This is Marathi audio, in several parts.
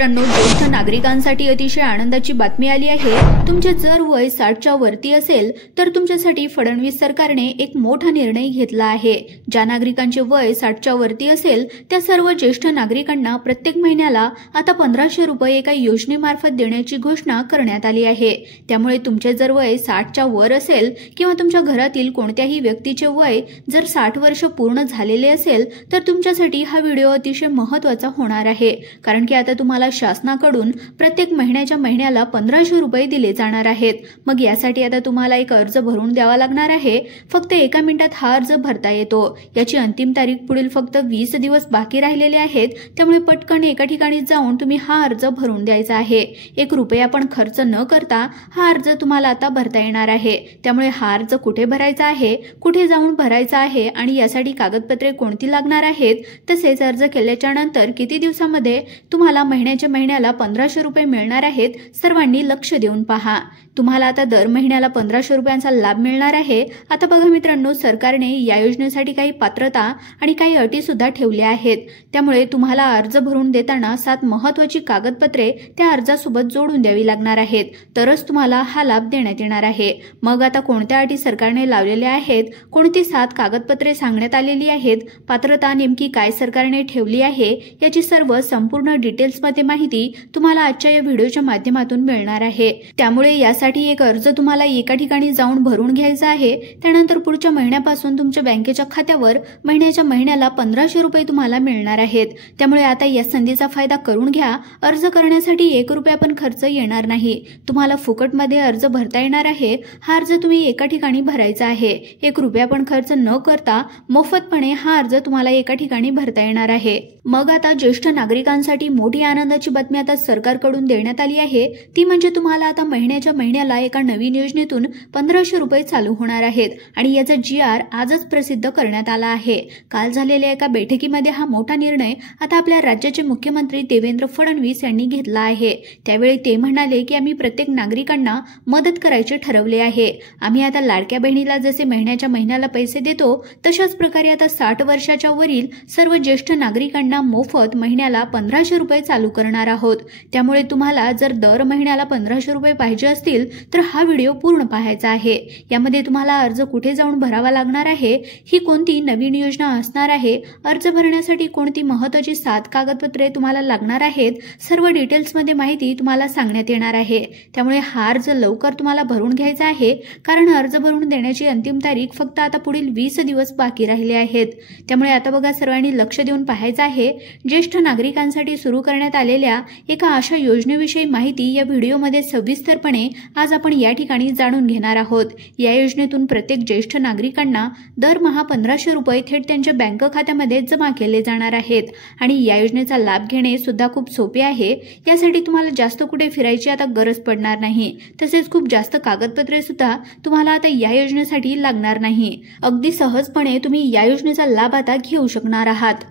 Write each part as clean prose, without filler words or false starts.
मित्रांनो, ज्येष्ठ नागरिकांसाठी अतिशय आनंदाची बातमी आली आहे। तुमचे जर वय 60च्या वरती असेल तर तुमच्यासाठी फडणवीस सरकारने एक मोठा निर्णय घेतला आहे। ज्या नागरिकांचे वय 60च्या वरती असेल त्या सर्व ज्येष्ठ नागरिकांना प्रत्येक महिन्याला आता 1500 रुपये एका योजनेमार्फत देण्याची घोषणा करण्यात आली आहे। त्यामुळे तुमचे जर वय 60च्या वर असेल किंवा तुमच्या घरातील कोणत्याही व्यक्तीचे वय जर 60 वर्ष पूर्ण झालेले असेल तर तुमच्यासाठी हा व्हिडिओ अतिशय महत्त्वाचा होणार आहे। कारण की आता तुम्हाला शासनाकडून प्रत्येक महिन्याला 1500 रुपये दिले जाणार आहेत। मग यासाठी आता तुम्हाला एक अर्ज भरून द्यावा लागणार आहे। फक्त 1 मिनिटात हा अर्ज भरता येतो। याची अंतिम तारीख पुढील फक्त 20 दिवस बाकी राहिलेले आहेत। त्यामुळे पटकन एका ठिकाणी जाऊन तुम्ही हा अर्ज भरून द्यायचा आहे। 1 रुपया पण खर्च न करता हा अर्ज तुम्हाला आता भरता येणार आहे। त्यामुळे हा अर्ज कुठे भरायचा आहे, कुठे जाऊन भरायचा आहे आणि यासाठी कागदपत्रे कोणती लागणार आहेत, तसेच अर्ज केल्याच्या नंतर किती दिवसामध्ये तुम्हाला महिन्याला 1500 रुपये मिळणार आहेत, सर्वांनी लक्ष देऊन पहा। तुम्हाला आता दर महिन्याला 1500 रुपयांचा लाभ मिळणार आहे। आता बघा मित्रांनो, सरकारने या योजनेसाठी काही पात्रता आणि काही अटी सुद्धा ठेवल्या आहेत। त्यामुळे तुम्हाला अर्ज भरून देताना 7 महत्त्वाची कागदपत्रे त्या अर्जासोबत जोडून द्यावी लागणार आहेत, तरच तुम्हाला हा लाभ देण्यात येणार आहे। मग आता कोणत्या अटी सरकारने लावलेल्या आहेत, कोणती 7 कागदपत्रे सांगण्यात आलेली आहेत, पात्रता नेमकी काय सरकारने ठेवली आहे, याची सर्व संपूर्ण डिटेल्समध्ये माहिती तुम्हाला आजच्या या व्हिडिओच्या माध्यमातून मिळणार आहे। त्यामुळे यासाठी एक अर्ज तुम्हाला एका ठिकाणी जाऊन भरून घ्यायचा आहे। त्यानंतर पुढच्या महिन्यापासून तुमच्या बँकेच्या खात्यावर महिन्याला 1500 रुपये तुम्हाला मिळणार आहेत। त्यामुळे आता या संधीचा फायदा करून घ्या। अर्ज करण्यासाठी 1 रुपया पण खर्च येणार नाही। तुम्हाला फुकटमध्ये अर्ज भरता येणार आहे। हा अर्ज तुम्ही एका ठिकाणी भरायचा आहे। 1 रुपया पण खर्च न करता मोफतपणे हा अर्ज तुम्हाला एका ठिकाणी भरता येणार आहे। मग आता ज्येष्ठ नागरिकांसाठी मोठी आनंदाची बातमी आता सरकारकडून देण्यात आली आहे। ती म्हणजे तुम्हाला आता महिन्याला एका नवीन योजनेतून 1500 रुपये चालू होणार आहेत आणि याचा GR आजच प्रसिद्ध करण्यात आला आहे। काल झालेल्या एका बैठकीमध्ये हा मोठा निर्णय आता आपल्या राज्याचे मुख्यमंत्री देवेंद्र फडणवीस यांनी घेतला आहे। त्यावेळी ते म्हणाले की आम्ही प्रत्येक नागरिकांना मदत करायचे ठरवले आहे। आम्ही आता लाडक्या बहिणीला जसे महिन्याला पैसे देतो तशाच प्रकारे आता 60 वर्षाच्या वरील सर्व ज्येष्ठ नागरिकांना मोफत महिन्याला 1500 रुपये चालू करणार आहोत। त्यामुळे तुम्हाला जर दर महिन्याला 1500 रुपये पाहिजे असतील तर हा व्हिडिओ पूर्ण पाहायचा आहे। यामध्ये तुम्हाला अर्ज कुठे जाऊन भरावा लागणार आहे, ही कोणती नवीन योजना असणार आहे, अर्ज भरण्यासाठी कोणती महत्त्वाची 7 कागदपत्रे तुम्हाला लागणार आहेत, सर्व डिटेल्समध्ये माहिती तुम्हाला सांगण्यात येणार आहे। त्यामुळे हा अर्ज लवकर तुम्हाला भरून घ्यायचा आहे, कारण अर्ज भरून देण्याची अंतिम तारीख फक्त आता पुढील 20 दिवस बाकी राहिले आहेत। त्यामुळे आता बघा, सर्वांनी लक्ष देऊन पाहायचं आहे। ज्येष्ठ नागरिकांसाठी सुरू करण्यात आलेल्या एका अशा योजनेविषयी माहिती या व्हिडिओमध्ये सविस्तरपणे आज आपण या ठिकाणी जाणून घेणार आहोत। या योजनेतून प्रत्येक ज्येष्ठ नागरिकांना दरमहा 1500 रुपये थेट त्यांच्या बँक खात्यामध्ये जमा केले जाणार आहेत आणि या योजनेचा लाभ घेणे सुद्धा खूप सोपे आहे। यासाठी तुम्हाला जास्त कुठे फिरायची आता गरज पडणार नाही। तसेच खूप जास्त कागदपत्रे सुद्धा तुम्हाला आता या योजनेसाठी लागणार नाही। अगदी सहजपणे तुम्ही या योजनेचा लाभ आता घेऊ शकणार आहात।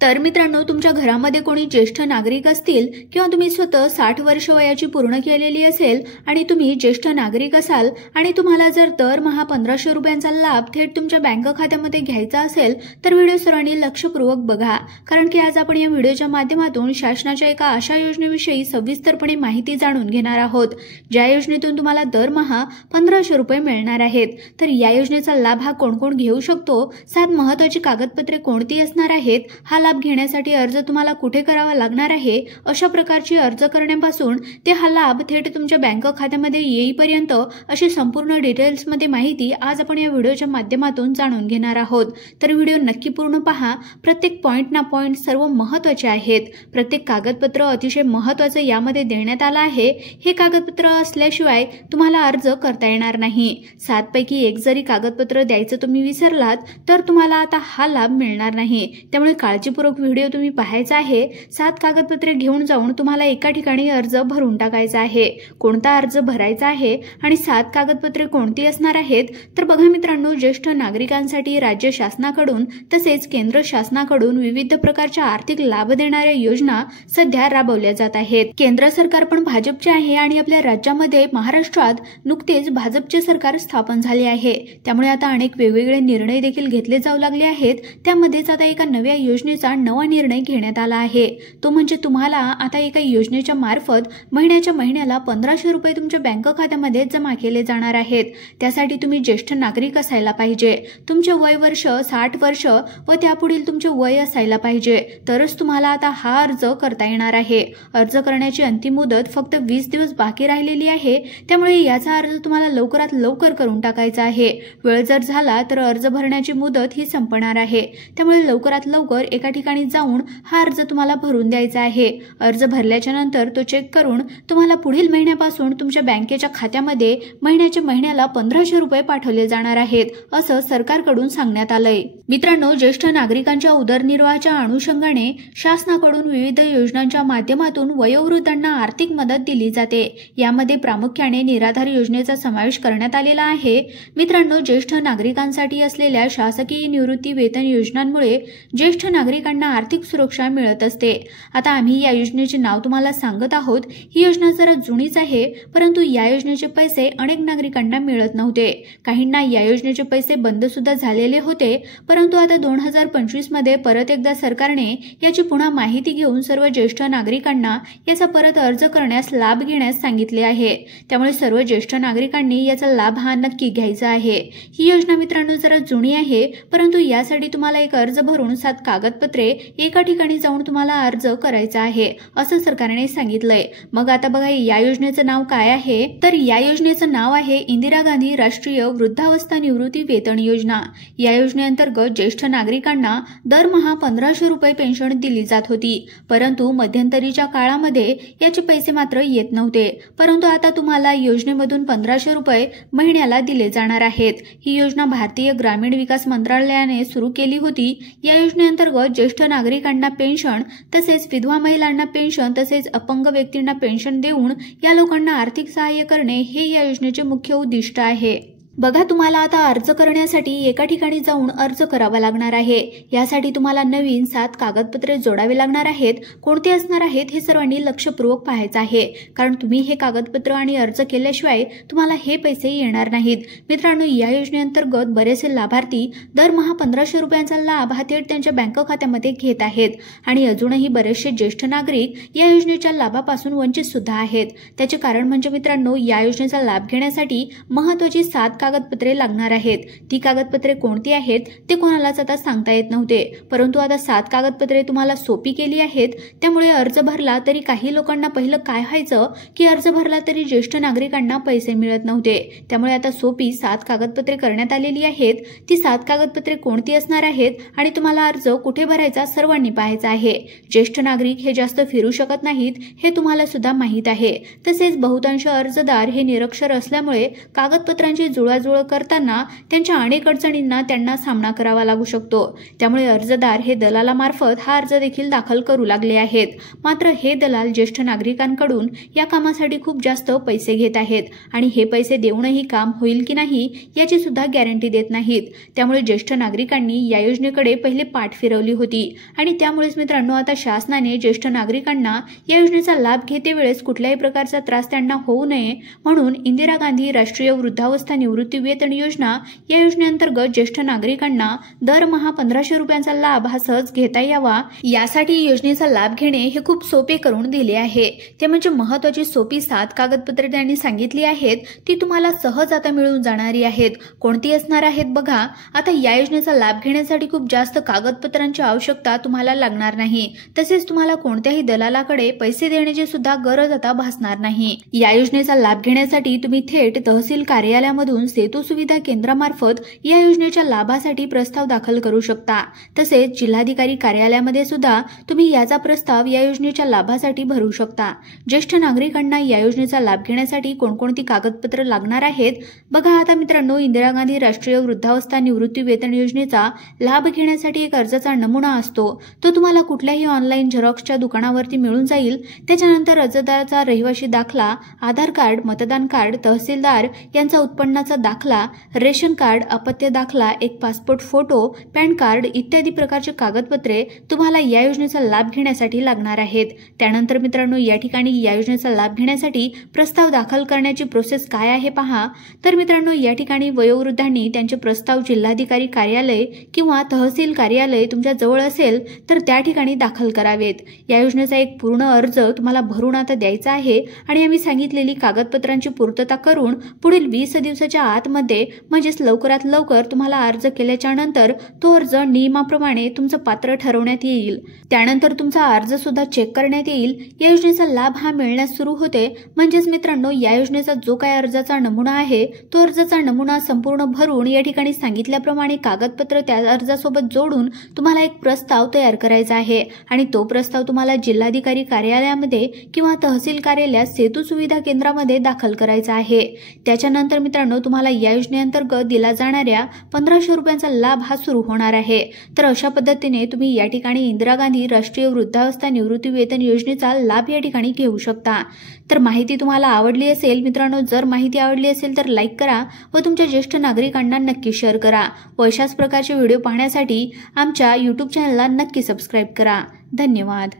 तर मित्रांनो, तुमच्या घरामध्ये कोणी ज्येष्ठ नागरिक असतील किंवा तुम्ही स्वतः 60 वर्ष वयाची पूर्ण केलेली असेल आणि तुम्ही ज्येष्ठ नागरिक असाल आणि तुम्हाला जर दरमहा 1500 रुपयांचा लाभ थेट तुमच्या बँक खात्यामध्ये घ्यायचा असेल तर व्हिडिओ सर्वांनी लक्षपूर्वक बघा। कारण की आज आपण या व्हिडिओच्या माध्यमातून शासनाच्या एका अशा योजनेविषयी सविस्तरपणे माहिती जाणून घेणार आहोत, ज्या योजनेतून तुम्हाला दरमहा 1500 रुपये मिळणार आहेत। तर या योजनेचा लाभ हा कोण कोण घेऊ शकतो, 7 महत्त्वाची कागदपत्रे कोणती असणार आहेत, हा लाभ घेण्यासाठी अर्ज तुम्हाला कुठे करावा लागणार आहे, अशा प्रकारची अर्ज करण्यापासून ते हा लाभ थेट तुमच्या बँक खात्यामध्ये येईपर्यंत अशी संपूर्ण डिटेल्समध्ये माहिती आज आपण या व्हिडिओच्या माध्यमातून जाणून घेणार आहोत। तर व्हिडिओ नक्की पूर्ण पहा। प्रत्येक पॉइंट ना पॉइंट सर्व महत्त्वाचे आहेत। प्रत्येक कागदपत्र अतिशय महत्त्वाचं यामध्ये देण्यात आलं आहे। हे कागदपत्र असल्याशिवाय तुम्हाला अर्ज करता येणार नाही। 7 पैकी 1 जरी कागदपत्र द्यायचं तुम्ही विसरलात तर तुम्हाला आता हा लाभ मिळणार नाही। त्यामुळे काळजीपूर्वक व्हिडिओ तुम्ही पाहायचा आहे। 7 कागदपत्रे घेऊन जाऊन तुम्हाला एका ठिकाणी अर्ज भरून टाकायचा आहे। कोणता अर्ज भरायचा आहे आणि 7 कागदपत्रे कोणती असणार आहेत, तर बघा मित्रांनो, ज्येष्ठ नागरिकांसाठी राज्य शासनाकडून तसेच केंद्र शासनाकडून विविध प्रकारच्या आर्थिक लाभ देणाऱ्या योजना सध्या राबवल्या जात आहेत। केंद्र सरकार पण भाजपचे आहे आणि आपल्या राज्यामध्ये महाराष्ट्रात नुकतेच भाजपचे सरकार स्थापन झाले आहे। त्यामुळे आता अनेक वेगवेगळे निर्णय देखील घेतले जाऊ लागले आहेत। त्यामध्येच आता एका नव्या योजनेचा महत्त्वाचा नवा निर्णय घेण्यात आला आहे। तो म्हणजे तुम्हाला आता एका योजनेच्या मार्फत महिन्याला 1500 रुपये तुमच्या बँक खात्यामध्ये जमा केले जाणार आहेत। त्यासाठी तुम्ही ज्येष्ठ नागरिक असायला पाहिजे, तुमचे वय वर्ष 60 वर्ष व त्यापुढील तुमचे वय असायला पाहिजे, तरच तुम्हाला आता हा अर्ज करता येणार आहे। अर्ज करण्याची अंतिम मुदत फक्त 20 दिवस बाकी राहिलेली आहे, त्यामुळे याचा अर्ज तुम्हाला लवकरात लवकर करून टाकायचा आहे। वेळ जर झाला तर अर्ज भरण्याची मुदत ही संपणार आहे, त्यामुळे लवकरात लवकर एका ठिकाणी जाऊन हा अर्ज तुम्हाला भरून द्यायचा आहे। अर्ज भरल्याच्या नंतर तो चेक करून तुम्हाला पुढील महिन्यापासून तुमच्या बँकेच्या खात्यामध्ये महिन्याला 1500 रुपये पाठवले जाणार आहेत, असं सरकारकडून सांगण्यात आलंय। मित्रांनो, ज्येष्ठ नागरिकांच्या उदरनिर्वाहाच्या अनुषंगाने शासनाकडून विविध योजनांच्या माध्यमातून वयोवृद्धांना आर्थिक मदत दिली जाते। यामध्ये प्रामुख्याने निराधार योजनेचा समावेश करण्यात आलेला आहे। मित्रांनो, ज्येष्ठ नागरिकांसाठी असलेल्या शासकीय निवृत्ती वेतन योजनांमुळे ज्येष्ठ नागरिकांना आर्थिक सुरक्षा मिळत असते। आता आम्ही या योजनेचे नाव तुम्हाला सांगत आहोत। ही योजना जरा जुनीच आहे, परंतु या योजनेचे पैसे अनेक नागरिकांना मिळत नव्हते। काहींना या योजनेचे पैसे बंद सुद्धा झालेले होते, परंतु आता 2025 मध्ये परत एकदा सरकारने याची पुन्हा माहिती घेऊन सर्व ज्येष्ठ नागरिकांना याचा परत अर्ज करण्यास लाभ घेण्यास सांगितले आहे। त्यामुळे सर्व ज्येष्ठ नागरिकांनी याचा लाभ हा नक्की घ्यायचा आहे। ही योजना मित्रांनो जरा जुनी आहे, परंतु यासाठी तुम्हाला एक अर्ज भरून 7 कागदपत्रे एका ठिकाणी जाऊन तुम्हाला अर्ज करायचा आहे, असं सरकारने सांगितलंय। मग आता बघा या योजनेचं नाव काय आहे, तर या योजनेचं नाव आहे इंदिरा गांधी राष्ट्रीय वृद्धावस्था निवृत्ती वेतन योजना। या योजनेअंतर्गत ज्येष्ठ नागरिकांना दरमहा 1500 रुपये पेन्शन दिली जात होती, परंतु मध्यंतरीच्या काळामध्ये याचे पैसे मात्र येत नव्हते। परंतु आता तुम्हाला योजनेमधून 1500 रुपये महिन्याला दिले जाणार आहेत। ही योजना भारतीय ग्रामीण विकास मंत्रालयाने सुरू केली होती। या योजनेअंतर्गत ज्येष्ठ नागरिकांना पेन्शन, तसेच विधवा महिलांना पेन्शन, तसेच अपंग व्यक्तींना पेन्शन देऊन या लोकांना आर्थिक सहाय्य करणे हे या योजनेचे मुख्य उद्दिष्ट आहे। बघा, तुम्हाला आता अर्ज करण्यासाठी एका ठिकाणी जाऊन अर्ज करावा लागणार आहे। यासाठी तुम्हाला नवीन 7 कागदपत्रे जोडावे लागणार आहेत। कोणते असणार आहेत हे सर्वांनी लक्षपूर्वक पाहायचं आहे, कारण तुम्ही हे कागदपत्र आणि अर्ज केल्याशिवाय तुम्हाला हे पैसे येणार नाहीत। मित्रांनो, या योजनेअंतर्गत बरेचसे लाभार्थी दरमहा 1500 रुपयांचा लाभ हा थेट त्यांच्या बँक खात्यामध्ये घेत आहेत, आणि अजूनही बरेचसे ज्येष्ठ नागरिक या योजनेच्या लाभापासून वंचित सुद्धा आहेत। त्याचे कारण म्हणजे मित्रांनो, या योजनेचा लाभ घेण्यासाठी महत्त्वाची 7 कागदपत्रे लागणार आहेत। ती कागदपत्रे कोणती आहेत ते कोणालाच आता सांगता येत नव्हते, परंतु आता 7 कागदपत्रे तुम्हाला सोपी केली आहेत। त्यामुळे अर्ज भरला तरी काही लोकांना पहिलं काय व्हायचं की अर्ज भरला तरी ज्येष्ठ नागरिकांना पैसे मिळत नव्हते। त्यामुळे आता सोपी 7 कागदपत्रे करण्यात आलेली आहेत। ती 7 कागदपत्रे कोणती असणार आहेत आणि तुम्हाला अर्ज कुठे भरायचा सर्वांनी पाहायचा आहे। ज्येष्ठ नागरिक हे जास्त फिरू शकत नाहीत हे तुम्हाला सुद्धा माहीत आहे। तसेच बहुतांश अर्जदार हे निरक्षर असल्यामुळे कागदपत्रांची जुळवाजुळव करताना त्यांच्या अनेक अडचणींना त्यांना सामना करावा लागू शकतो। त्यामुळे अर्जदार हे दलालामार्फत हा अर्ज देखील दाखल करू लागले आहेत। मात्र हे दलाल ज्येष्ठ नागरिकांकडून या कामासाठी खूप जास्त पैसे घेत आहेत, आणि हे पैसे देऊनही काम होईल की नाही याची सुद्धा गॅरंटी देत नाहीत। त्यामुळे ज्येष्ठ नागरिकांनी या योजनेकडे पहिले पाठ फिरवली होती, आणि त्यामुळेच मित्रांनो आता शासनाने ज्येष्ठ नागरिकांना या योजनेचा लाभ घेते वेळेस कुठल्याही प्रकारचा त्रास त्यांना होऊ नये म्हणून इंदिरा गांधी राष्ट्रीय वृद्धावस्था निवृत्ती वेतन योजना या योजनेअंतर्गत ज्येष्ठ नागरिकांना दरमहा 1500 रुपयांचा लाभ हा सहज घेता यावा यासाठी योजनेचा लाभ घेणे हे खूप सोपे करून दिले आहे। ते म्हणजे महत्त्वाची सोपी 7 कागदपत्रे त्यांनी सांगितली आहेत, ती तुम्हाला सहज आता मिळून जाणारी आहेत। कोणती असणार आहेत बघा, आता या योजनेचा लाभ घेण्यासाठी खूप जास्त कागदपत्रांची आवश्यकता तुम्हाला लागणार नाही, तसेच तुम्हाला कोणत्याही दलालाकडे पैसे देण्याची सुद्धा गरज आता भासणार नाही। या योजनेचा लाभ घेण्यासाठी तुम्ही थेट तहसील कार्यालयामधून सेतू सुविधा केंद्रामार्फत या योजनेच्या लाभासाठी प्रस्ताव दाखल करू शकता। तसेच जिल्हाधिकारी कार्यालयामध्ये सुद्धा तुम्ही याचा प्रस्ताव या योजनेच्या लाभासाठी भरू शकता। ज्येष्ठ नागरिकांना या योजनेचा लाभ घेण्यासाठी कोणकोणती कागदपत्र लागणार आहेत बघा। आता मित्रांनो, इंदिरा गांधी राष्ट्रीय वृद्धावस्था निवृत्ती वेतन योजनेचा लाभ घेण्यासाठी एक अर्जाचा नमुना असतो, तो तुम्हाला कुठल्याही ऑनलाईन झेरॉक्सच्या दुकानावरती मिळून जाईल। त्याच्यानंतर अर्जदाराचा रहिवासी दाखला, आधार कार्ड, मतदान कार्ड, तहसीलदार यांचा उत्पन्नाचा दाखला, रेशन कार्ड, अपत्य दाखला, एक पासपोर्ट फोटो, पॅन कार्ड इत्यादी प्रकारचे कागदपत्रे तुम्हाला या योजनेचा लाभ घेण्यासाठी लागणार आहेत। त्यानंतर मित्रांनो, या ठिकाणी या योजनेचा लाभ घेण्यासाठी प्रस्ताव दाखल करण्याची प्रोसेस काय आहे पहा। तर मित्रांनो, या ठिकाणी वयोवृद्धांनी त्यांचे प्रस्ताव जिल्हाधिकारी कार्यालय किंवा तहसील कार्यालय तुमच्या जवळ असेल तर त्या ठिकाणी दाखल करावेत। या योजनेचा एक पूर्ण अर्ज तुम्हाला भरून आता द्यायचा आहे आणि आम्ही सांगितलेली कागदपत्रांची पूर्तता करून पुढील 20 दिवसाच्या आतमध्ये म्हणजेच लवकरात लवकर तुम्हाला अर्ज केल्याच्या नंतर तो अर्ज नियमाप्रमाणे तुमचं पात्र ठरवण्यात येईल। त्यानंतर तुमचा अर्ज सुद्धा चेक करण्यात येईल। या योजनेचा लाभ हा मिळण्यास सुरू होते। म्हणजेच मित्रांनो, या योजनेचा जो काही अर्जाचा नमुना आहे तो अर्जाचा नमुना संपूर्ण भरून या ठिकाणी सांगितल्याप्रमाणे कागदपत्र त्या अर्जासोबत जोडून तुम्हाला एक प्रस्ताव तयार करायचा आहे आणि तो प्रस्ताव तुम्हाला जिल्हाधिकारी कार्यालयामध्ये किंवा तहसील कार्यालयात सेतू सुविधा केंद्रामध्ये दाखल करायचा आहे। त्याच्यानंतर मित्रांनो, तुम्हाला या योजनेअंतर्गत दिला जाणाऱ्या 1500 रुपयांचा लाभ हा सुरू होणार आहे। तर अशा पद्धतीने तुम्ही या ठिकाणी इंदिरा गांधी राष्ट्रीय वृद्धावस्था निवृत्ती वेतन योजनेचा लाभ या ठिकाणी घेऊ शकता। तर माहिती तुम्हाला आवडली असेल मित्रांनो, जर माहिती आवडली असेल तर लाईक करा व तुमच्या ज्येष्ठ नागरिकांना नक्की शेअर करा व अशाच प्रकारचे व्हिडिओ पाहण्यासाठी आमच्या YouTube चॅनलला नक्की सबस्क्राईब करा। धन्यवाद।